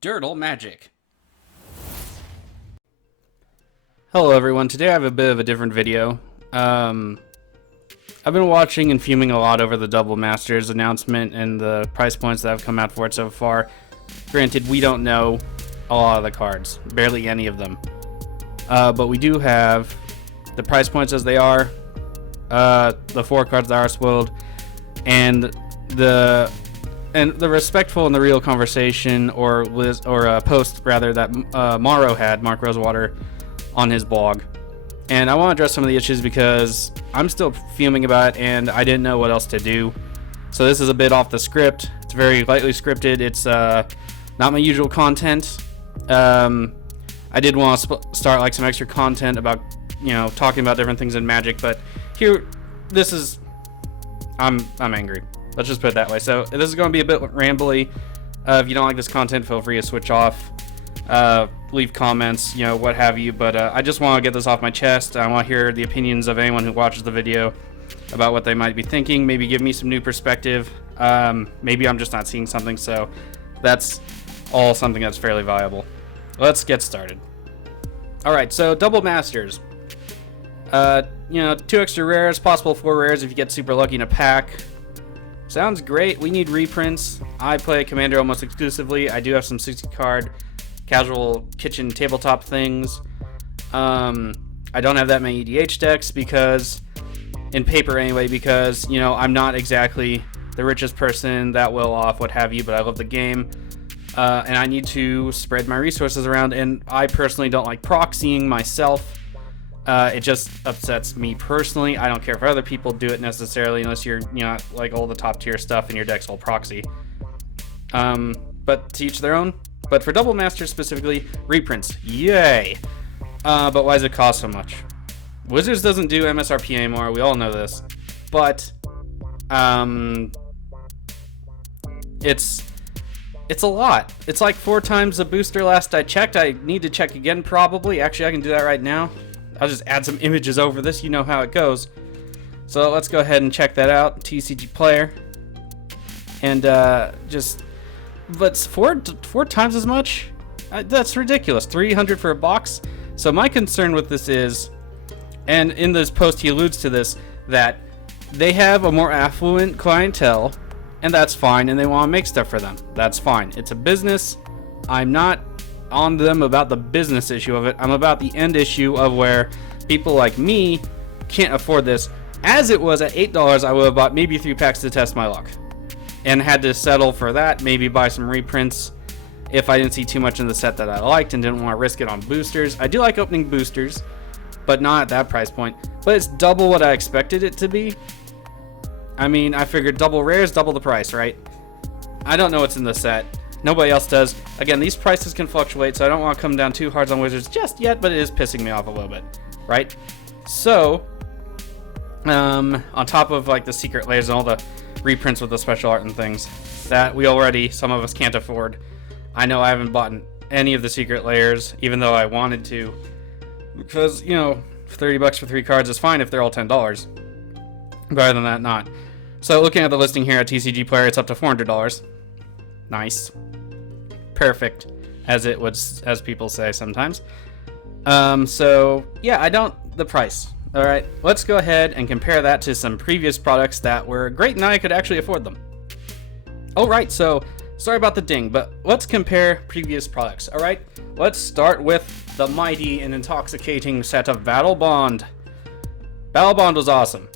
Dirtle Magic. Hello everyone, today I have a bit of a different video. I've been watching and fuming a lot over the Double Masters announcement and the price points that have come out for it so far. Granted, we don't know a lot of the cards, barely any of them. But we do have the price points as they are, the 4 cards that are spoiled, and the respectful and the real conversation or post rather that Mark Rosewater, on his blog. And I want to address some of the issues because I'm still fuming about it and I didn't know what else to do. So this is a bit off the script. It's very lightly scripted. It's not my usual content. I did want to start like some extra content about, talking about different things in Magic, but here, I'm angry. Let's just put it that way. So this is going to be a bit rambly. If you don't like this content, feel free to switch off. Leave comments, what have you. But I just want to get this off my chest. I want to hear the opinions of anyone who watches the video about what they might be thinking. Maybe give me some new perspective. Maybe I'm just not seeing something. So that's all something that's fairly viable. Let's get started. All right. So Double Masters. 2 extra rares, possible 4 rares if you get super lucky in a pack. Sounds great. We need reprints. I play Commander almost exclusively. I do have some 60 card casual kitchen tabletop things. I don't have that many EDH decks because, in paper anyway, because, I'm not exactly the richest person, that well off, what have you, but I love the game. And I need to spread my resources around, and I personally don't like proxying myself. It just upsets me personally. I don't care if other people do it necessarily, unless you're, like all the top tier stuff and your deck's all proxy. But to each their own. But for Double Masters specifically, reprints, yay! But why does it cost so much? Wizards doesn't do MSRP anymore. We all know this, but it's a lot. It's like 4 times the booster last I checked. I need to check again probably. Actually, I can do that right now. I'll just add some images over this. You know how it goes. So let's go ahead and check that out. TCG player. And but 4 times as much? That's ridiculous. 300 for a box. So my concern with this is, and in this post he alludes to this, that they have a more affluent clientele, and that's fine, and they want to make stuff for them. That's fine. It's a business. I'm not on them about the business issue of it. I'm about the end issue of where people like me can't afford this. As it was at $8, I would have bought maybe 3 packs to test my luck, and had to settle for that, maybe buy some reprints if I didn't see too much in the set that I liked and didn't want to risk it on boosters. I do like opening boosters, but not at that price point. But it's double what I expected it to be. I mean, I figured double rares, double the price, right? I don't know what's in the set. Nobody else does. Again, these prices can fluctuate, so I don't want to come down too hard on Wizards just yet, but it is pissing me off a little bit, right? So, on top of like the secret layers and all the reprints with the special art and things that some of us can't afford. I know I haven't bought any of the secret layers, even though I wanted to, because, $30 for 3 cards is fine if they're all $10. Better than that, not. So looking at the listing here at TCG Player, it's up to $400. Nice. Perfect, as people say sometimes. So yeah, the price. All right, let's go ahead and compare that to some previous products that were great and I could actually afford them. All right, so sorry about the ding, but let's compare previous products. All right, let's start with the mighty and intoxicating set of Battle Bond. Battle Bond was awesome.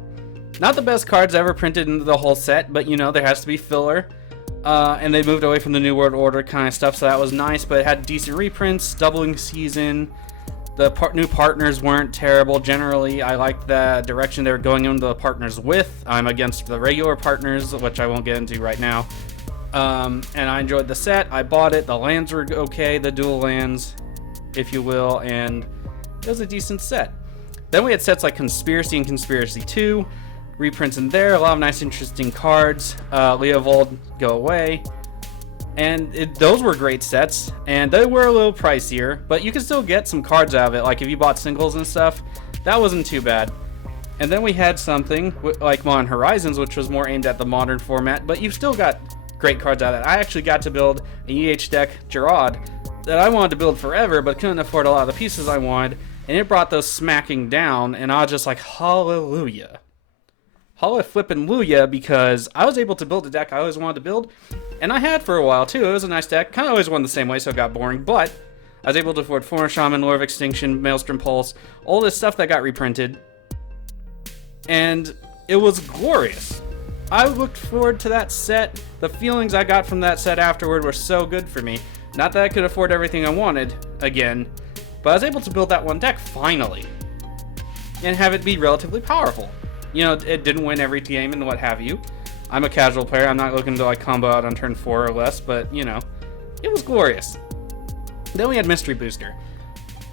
Not the best cards ever printed into the whole set, but there has to be filler. And they moved away from the New World Order kind of stuff, so that was nice, but it had decent reprints, doubling season. The new partners weren't terrible. Generally, I liked the direction they were going into the partners with. I'm against the regular partners, which I won't get into right now. And I enjoyed the set. I bought it. The lands were okay, the dual lands, if you will, and it was a decent set. Then we had sets like Conspiracy and Conspiracy 2. Reprints in there, a lot of nice interesting cards. Leovold, go away. And those were great sets, and they were a little pricier, but you can still get some cards out of it. Like if you bought singles and stuff, that wasn't too bad. And then we had something like Modern Horizons, which was more aimed at the modern format, but you've still got great cards out of that. I actually got to build an EH deck, Gerard, that I wanted to build forever, but couldn't afford a lot of the pieces I wanted, and it brought those smacking down, and I was just like, hallelujah. Hallelujah flippin' Luya, because I was able to build a deck I always wanted to build, and I had for a while too. It was a nice deck, kind of always won the same way, so it got boring, but I was able to afford Forest Shaman, Lure of Extinction, Maelstrom Pulse, all this stuff that got reprinted, and it was glorious. I looked forward to that set. The feelings I got from that set afterward were so good for me. Not that I could afford everything I wanted, again, but I was able to build that one deck, finally, and have it be relatively powerful. You know, it didn't win every game and what have you. I'm a casual player. I'm not looking to, like, combo out on turn 4 or less, but, you know, it was glorious. Then we had Mystery Booster.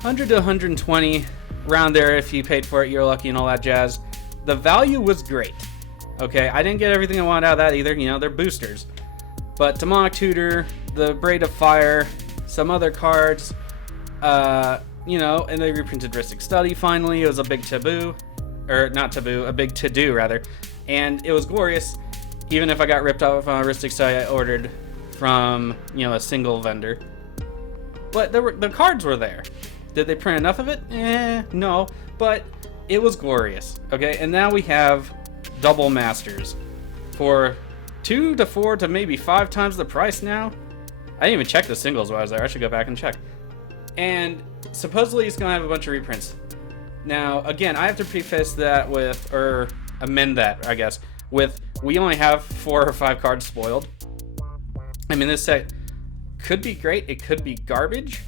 100 to 120, around there if you paid for it, you're lucky and all that jazz. The value was great. Okay, I didn't get everything I wanted out of that either. You know, they're boosters. But Demonic Tutor, the Braid of Fire, some other cards, you know, and they reprinted Ristic Study finally. It was a big taboo. Or, not taboo, a big to-do, rather. And it was glorious. Even if I got ripped off on a Ristic Study I ordered from, you know, a single vendor. But the cards were there. Did they print enough of it? No. But it was glorious. Okay, and now we have double masters for 2 to 4 to maybe 5 times the price now. I didn't even check the singles while I was there. I should go back and check. And supposedly it's going to have a bunch of reprints. Now, again, I have to preface that with, or amend that, I guess, with we only have 4 or 5 cards spoiled. I mean, this set could be great. It could be garbage.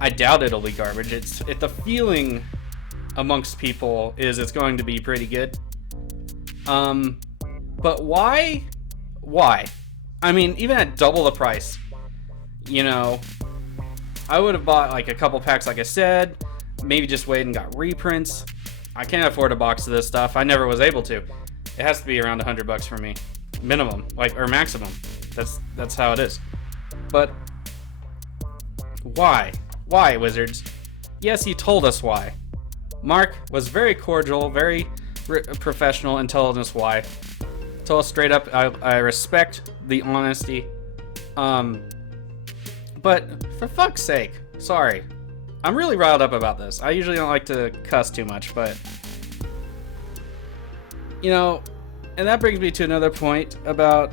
I doubt it'll be garbage. The feeling amongst people is it's going to be pretty good. But why? Why? I mean, even at double the price, you know, I would have bought like a couple packs, like I said, maybe just wait and got reprints. I can't afford a box of this stuff. I never was able to. It has to be around $100 for me, minimum, like, or maximum. That's how it is. But why? Why, Wizards? Yes, you told us why. Mark was very cordial, very professional, and told us why. Told us straight up. I respect the honesty. But for fuck's sake, sorry. I'm really riled up about this. I usually don't like to cuss too much, but you know, and that brings me to another point about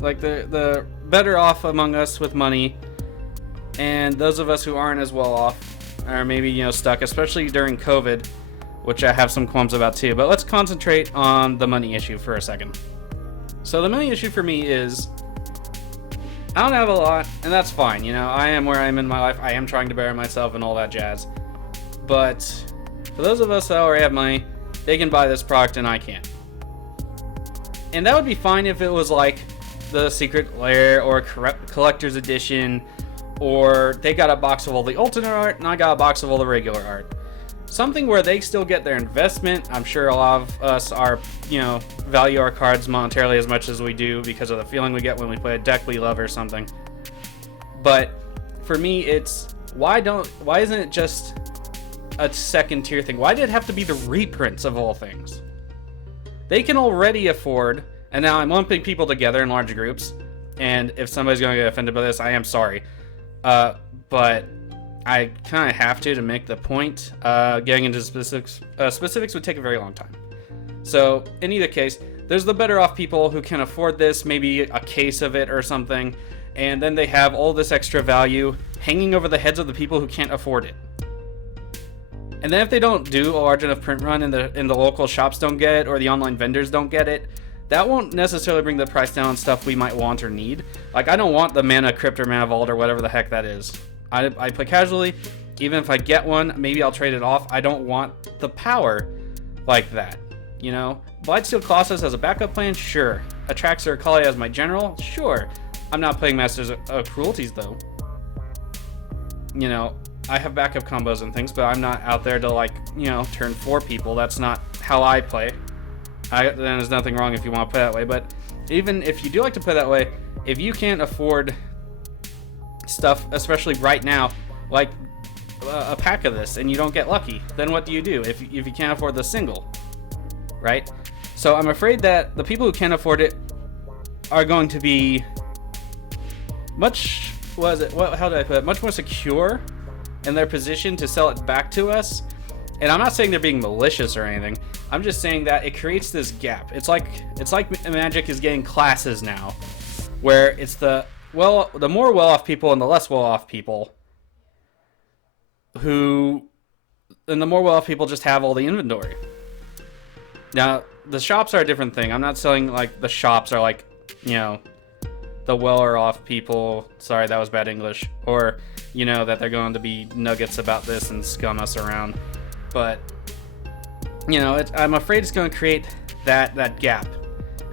like the better off among us with money, and those of us who aren't as well off are maybe, you know, stuck, especially during COVID, which I have some qualms about too. But let's concentrate on the money issue for a second. So the money issue for me is I don't have a lot, and that's fine. You know, I am where I am in my life. I am trying to better myself and all that jazz. But for those of us that already have money, they can buy this product and I can't. And that would be fine if it was like the Secret Lair or Collector's Edition, or they got a box of all the alternate art and I got a box of all the regular art. Something where they still get their investment. I'm sure a lot of us are, you know, value our cards monetarily as much as we do because of the feeling we get when we play a deck we love or something. But for me, it's why isn't it just a second tier thing? Why did it have to be the reprints of all things? They can already afford, and now I'm lumping people together in large groups, and if somebody's going to get offended by this, I am sorry. But I kind of have to make the point. Getting into specifics would take a very long time. So in either case, there's the better off people who can afford this, maybe a case of it or something, and then they have all this extra value hanging over the heads of the people who can't afford it. And then if they don't do a large enough print run and the local shops don't get it, or the online vendors don't get it, that won't necessarily bring the price down on stuff we might want or need. Like, I don't want the Mana Crypt or Mana Vault or whatever the heck that is. I play casually. Even if I get one, maybe I'll trade it off. I don't want the power like that, you know? Blightsteel Colossus as a backup plan? Sure. Atraxa or Kali as my general? Sure. I'm not playing Masters of Cruelties, though. You know, I have backup combos and things, but I'm not out there to, like, you know, turn 4 people. That's not how I play. Then there's nothing wrong if you want to play that way, but even if you do like to play that way, if you can't afford stuff, especially right now, like a pack of this, and you don't get lucky, then what do you do if you can't afford the single, right? So I'm afraid that the people who can't afford it are going to be much, how did I put it? Much more secure in their position to sell it back to us. And I'm not saying they're being malicious or anything. I'm just saying that it creates this gap. It's like Magic is getting classes now, where it's the more well-off people and the less well-off people and the more well-off people just have all the inventory. Now, the shops are a different thing. I'm not saying like the shops are like, you know, the well-off people. Sorry, that was bad English. Or, you know, that they're going to be nuggets about this and scum us around. But, you know, I'm afraid it's going to create that gap.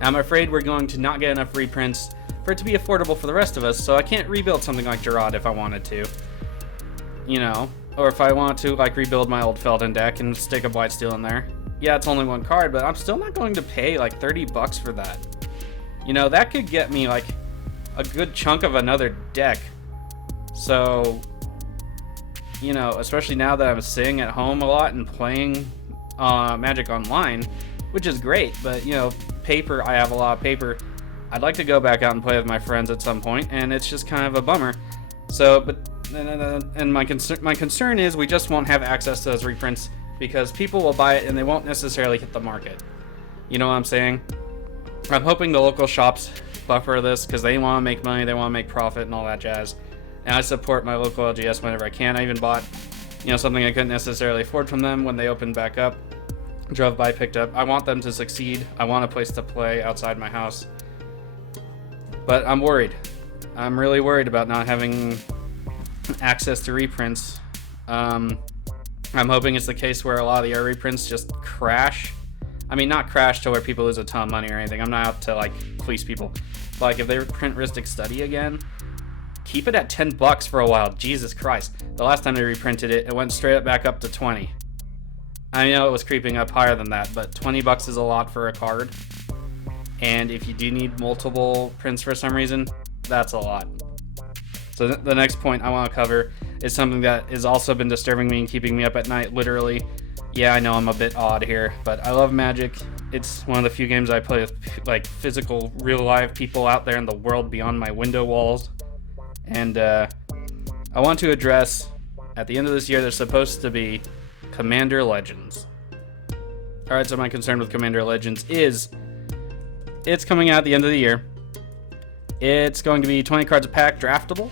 I'm afraid we're going to not get enough reprints for it to be affordable for the rest of us, so I can't rebuild something like Gerard if I wanted to. You know, or if I want to, like, rebuild my old Felden deck and stick a Blightsteel in there. Yeah, it's only one card, but I'm still not going to pay, like, $30 for that. You know, that could get me, like, a good chunk of another deck. So, you know, especially now that I'm sitting at home a lot and playing Magic Online, which is great, but, you know, paper, I have a lot of paper. I'd like to go back out and play with my friends at some point, and it's just kind of a bummer. So, but, and my concern is we just won't have access to those reprints because people will buy it and they won't necessarily hit the market. You know what I'm saying? I'm hoping the local shops buffer this because they want to make money, they want to make profit and all that jazz. And I support my local LGS whenever I can. I even bought, you know, something I couldn't necessarily afford from them when they opened back up. Drove by, picked up. I want them to succeed. I want a place to play outside my house. But I'm worried. I'm really worried about not having access to reprints. I'm hoping it's the case where a lot of the reprints just crash. I mean, not crash to where people lose a ton of money or anything. I'm not out to, like, fleece people. But, like, if they print Rhystic Study again, keep it at $10 for a while. Jesus Christ. The last time they reprinted it, it went straight up back up to 20. I know it was creeping up higher than that, but $20 is a lot for a card. And if you do need multiple prints for some reason, that's a lot. So the next point I want to cover is something that has also been disturbing me and keeping me up at night, literally. Yeah, I know I'm a bit odd here, but I love Magic. It's one of the few games I play with, like, physical, real live people out there in the world beyond my window walls. And I want to address, at the end of this year, there's supposed to be Commander Legends. Alright, so my concern with Commander Legends is it's coming out at the end of the year. It's going to be 20 cards a pack, draftable,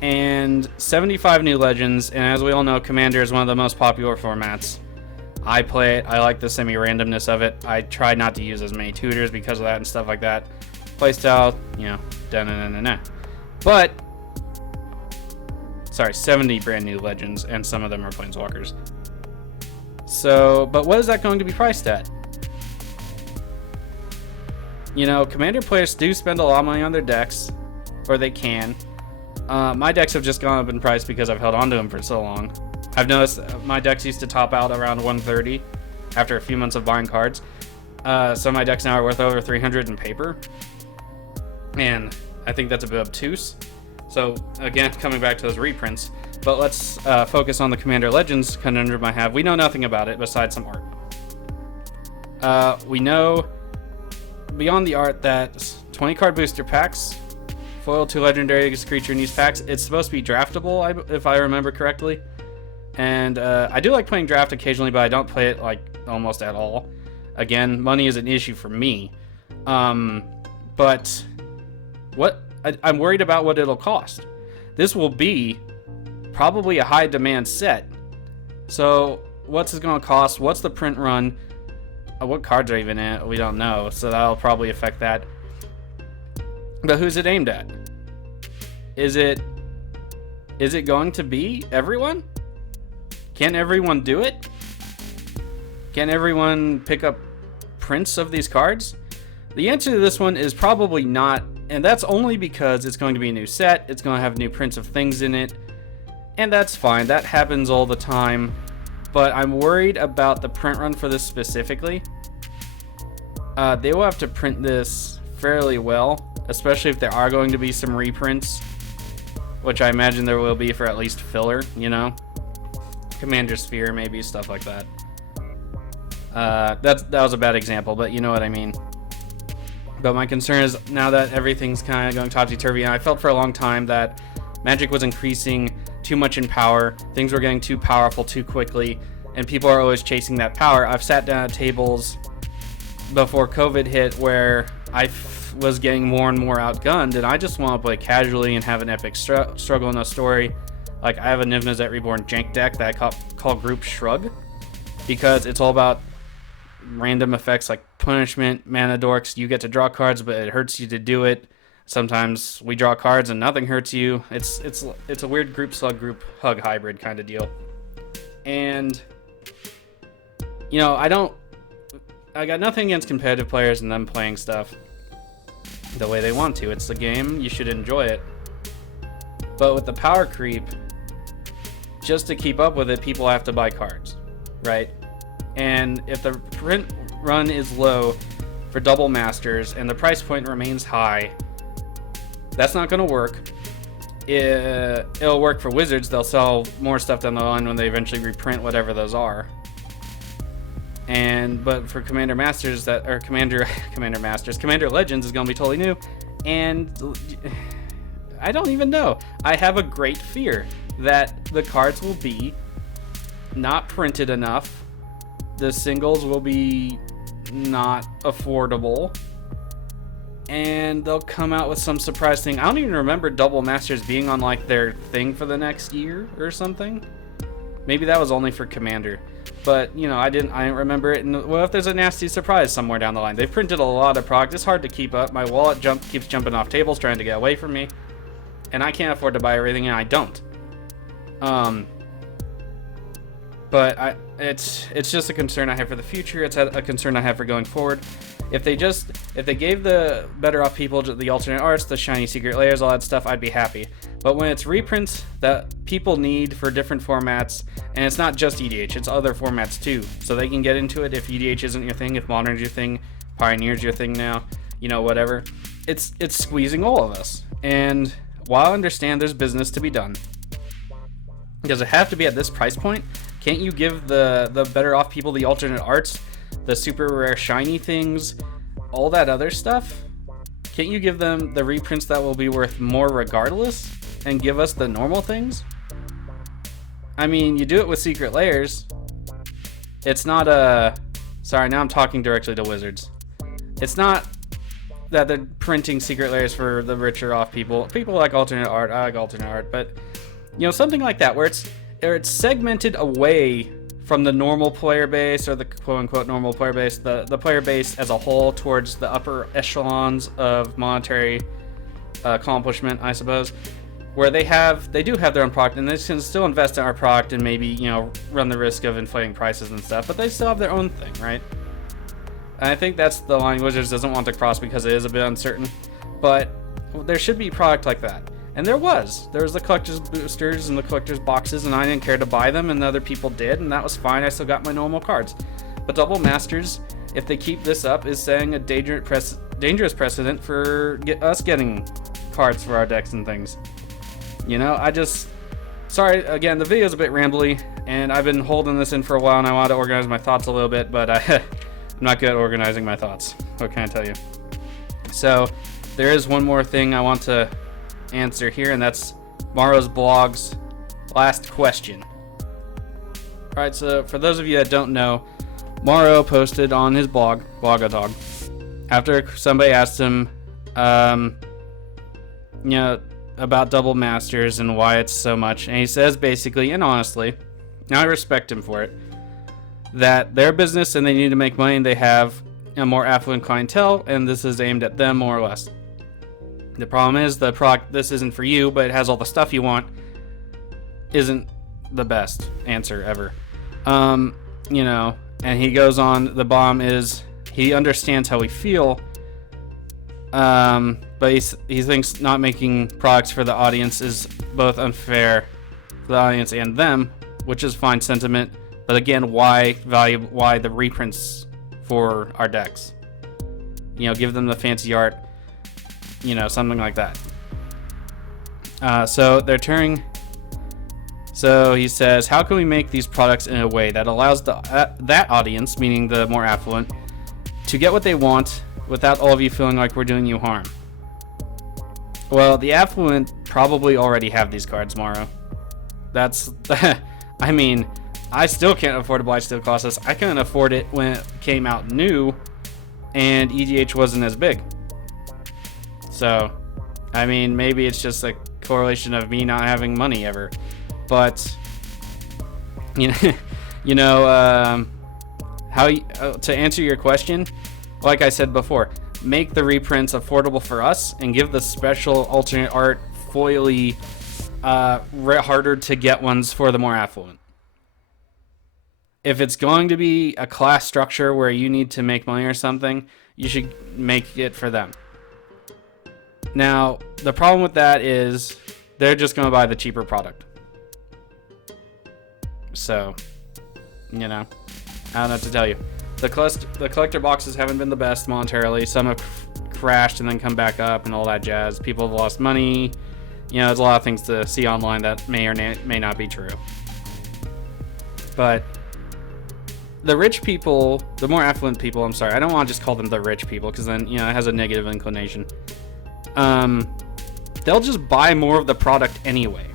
and 75 new Legends. And as we all know, Commander is one of the most popular formats. I play it. I like the semi-randomness of it. I try not to use as many tutors because of that and stuff like that. Playstyle, you know, da-na-na-na-na. But, sorry, 70 brand new Legends, and some of them are Planeswalkers. So, but what is that going to be priced at? You know, Commander players do spend a lot of money on their decks, or they can. My decks have just gone up in price because I've held on to them for so long. I've noticed my decks used to top out around 130 after a few months of buying cards. So my decks now are worth over 300 in paper. And I think that's a bit obtuse. So again, coming back to those reprints, but let's focus on the Commander Legends conundrum I have. We know nothing about it besides some art. We know beyond the art that 20 card booster packs, foil 2 legendary creature in these packs. It's supposed to be draftable, if I remember correctly. And I do like playing draft occasionally, but I don't play it like almost at all. Again, money is an issue for me. But I'm worried about what it'll cost. This will be probably a high demand set. So what's it going to cost? What's the print run? What cards are even in it? We don't know. So that'll probably affect that. But who's it aimed at? Is it going to be everyone? Can everyone do it? Can everyone pick up prints of these cards? The answer to this one is probably not, and that's only because it's going to be a new set, it's going to have new prints of things in it, and that's fine, that happens all the time, but I'm worried about the print run for this specifically. They will have to print this fairly well, especially if there are going to be some reprints, which I imagine there will be for at least filler, you know? Commander Sphere, maybe, stuff like that. That was a bad example, but you know what I mean. But my concern is now that everything's kind of going topsy-turvy, and I felt for a long time that Magic was increasing too much in power, things were getting too powerful too quickly, and people are always chasing that power. I've sat down at tables before COVID hit where I was getting more and more outgunned, and I just want to play casually and have an epic struggle in a story. Like, I have a Niv Mizzet Reborn jank deck that I call Group Shrug, because it's all about random effects like punishment, mana dorks. You get to draw cards, but it hurts you to do it. Sometimes we draw cards and nothing hurts you. It's a weird group slug, group hug hybrid kind of deal. And, you know, I got nothing against competitive players and them playing stuff the way they want to. It's the game. You should enjoy it. But with the power creep, just to keep up with it, people have to buy cards, right? And if the print run is low for double masters and the price point remains high, that's not going to work. It'll work for wizards. They'll sell more stuff down the line when they eventually reprint whatever those are. But for Commander Masters Commander Legends is going to be totally new, and I don't even know. I have a great fear that the cards will be not printed enough. The singles will be not affordable, and they'll come out with some surprise thing. I don't even remember Double Masters being on like their thing for the next year or something. Maybe that was only for Commander, but you know, I didn't remember it. And what if there's a nasty surprise somewhere down the line? They've printed a lot of product. It's hard to keep up. My wallet keeps jumping off tables trying to get away from me, and I can't afford to buy everything, and I don't. But it's just a concern I have for the future. It's a concern I have for going forward. If they gave the better off people the alternate arts, the shiny secret layers, all that stuff, I'd be happy. But when it's reprints that people need for different formats, and it's not just EDH, it's other formats too, so they can get into it if EDH isn't your thing, if Modern's your thing, Pioneer's your thing now, you know, whatever. It's squeezing all of us. And while I understand there's business to be done, does it have to be at this price point? Can't you give the better off people the alternate arts, the super rare shiny things, all that other stuff? Can't you give them the reprints that will be worth more regardless, and give us the normal things? I mean, you do it with secret layers. It's not sorry, now I'm talking directly to wizards. It's not that they're printing secret layers for the richer off people. People like alternate art. I like alternate art, but you know, something like that where it's segmented away from the normal player base, or the quote-unquote normal player base, the player base as a whole, towards the upper echelons of monetary accomplishment, I suppose, where they do have their own product, and they can still invest in our product and maybe, you know, run the risk of inflating prices and stuff, but they still have their own thing, right? And I think that's the line Wizards doesn't want to cross because it is a bit uncertain, but there should be product like that. And there was the collector's boosters and the collector's boxes, and I didn't care to buy them, and other people did, and that was fine. I still got my normal cards. But Double Masters, if they keep this up, is setting a dangerous precedent for us getting cards for our decks and things. You know, sorry, again, the video's a bit rambly, and I've been holding this in for a while, and I wanted to organize my thoughts a little bit, but I'm not good at organizing my thoughts. What can I tell you? So, there is one more thing I want to answer here, and that's Maro's blog's last question. Alright, so for those of you that don't know, Maro posted on his blog, Blogatog, after somebody asked him, you know, about Double Masters and why it's so much, and he says basically, and honestly, and I respect him for it, that their business and they need to make money, and they have a more affluent clientele, and this is aimed at them more or less. The problem is the product, this isn't for you, but it has all the stuff you want, isn't the best answer ever. You know, and he goes on, the bomb is, he understands how we feel, but he thinks not making products for the audience is both unfair for the audience and them, which is fine sentiment, but again, why the reprints for our decks? You know, give them the fancy art, you know, something like that. So he says, how can we make these products in a way that allows that audience, meaning the more affluent, to get what they want without all of you feeling like we're doing you harm. Well, the affluent probably already have these cards, Morrow. That's, I mean, I still can't afford to buy Steel Colossus. I couldn't afford it when it came out new and EDH wasn't as big. So, I mean, maybe it's just a correlation of me not having money ever. But, to answer your question, like I said before, make the reprints affordable for us and give the special alternate art foily harder to get ones for the more affluent. If it's going to be a class structure where you need to make money or something, you should make it for them. Now, the problem with that is they're just going to buy the cheaper product. So, I don't know what to tell you. The collector boxes haven't been the best monetarily. Some have crashed and then come back up and all that jazz. People have lost money. There's a lot of things to see online that may or may not be true. But the rich people, the more affluent people, I'm sorry, I don't want to just call them the rich people because then, it has a negative inclination. They'll just buy more of the product anyway.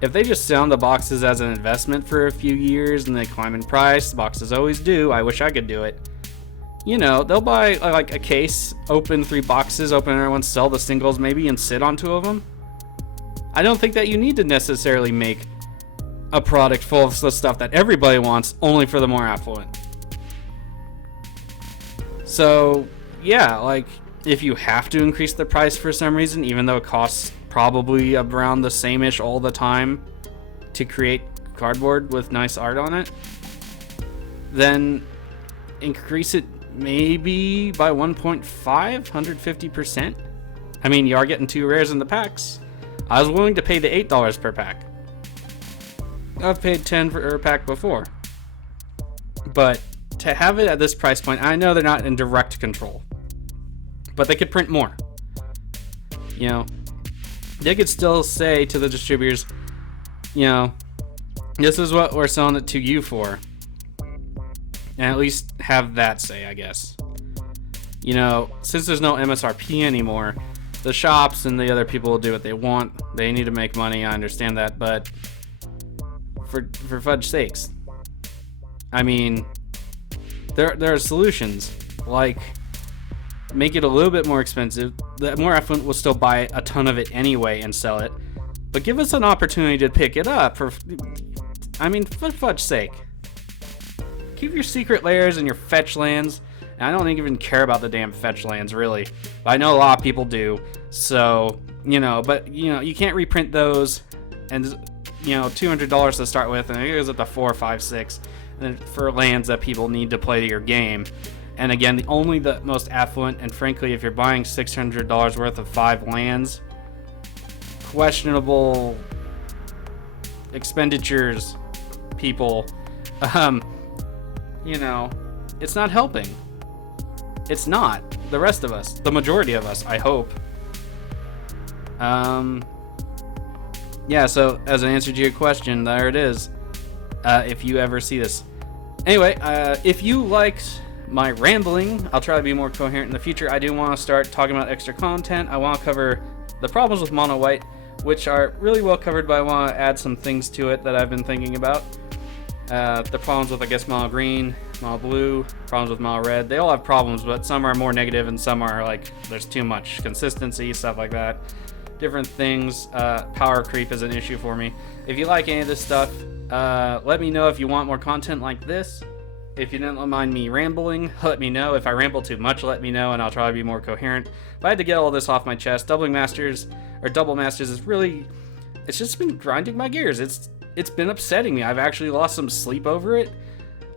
If they just sit on the boxes as an investment for a few years and they climb in price, boxes always do. I wish I could do it. They'll buy like a case, open 3 boxes, open another one, sell the singles maybe, and sit on 2 of them. I don't think that you need to necessarily make a product full of the stuff that everybody wants only for the more affluent. So, yeah, if you have to increase the price for some reason, even though it costs probably around the same-ish all the time to create cardboard with nice art on it, then increase it maybe by 150%. I mean, you are getting 2 rares in the packs. I was willing to pay the $8 per pack. I've paid $10 for a pack before. But to have it at this price point, I know they're not in direct control, but they could print more. They could still say to the distributors, this is what we're selling it to you for. And at least have that say, I guess. Since there's no MSRP anymore, the shops and the other people will do what they want. They need to make money, I understand that, but for fudge sakes. I mean, there are solutions, like make it a little bit more expensive. The more affluent will still buy a ton of it anyway and sell it, but give us an opportunity to pick it up for fudge sake. Keep your secret layers and your fetch lands. And I don't even care about the damn fetch lands, really. But I know a lot of people do. So, you can't reprint those and, $200 to start with, and it goes up to $4, $5, $6 and for lands that people need to play to your game. And again, only the most affluent, and frankly, if you're buying $600 worth of 5 lands, questionable expenditures, people, it's not helping. It's not. The rest of us, the majority of us, I hope. Yeah, so as an answer to your question, there it is. If you ever see this. Anyway, if you liked my rambling, I'll try to be more coherent in the future. I do want to start talking about extra content. I want to cover the problems with mono white, which are really well covered, but I want to add some things to it that I've been thinking about. The problems with, I guess, mono green, mono blue, problems with mono red. They all have problems, but some are more negative and some are like, there's too much consistency, stuff like that. Different things. Power creep is an issue for me. If you like any of this stuff, let me know if you want more content like this. If you didn't mind me rambling, let me know. If I ramble too much, let me know, and I'll try to be more coherent. But I had to get all this off my chest. Double masters is really, it's just been grinding my gears. It's been upsetting me. I've actually lost some sleep over it.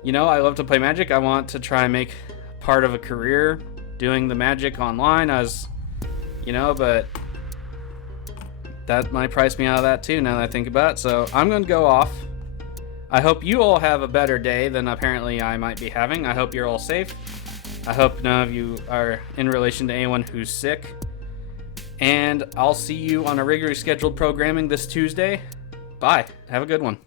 I love to play Magic. I want to try and make part of a career doing the Magic online. But that might price me out of that too, now that I think about it. So I'm going to go off. I hope you all have a better day than apparently I might be having. I hope you're all safe. I hope none of you are in relation to anyone who's sick. And I'll see you on a regularly scheduled programming this Tuesday. Bye. Have a good one.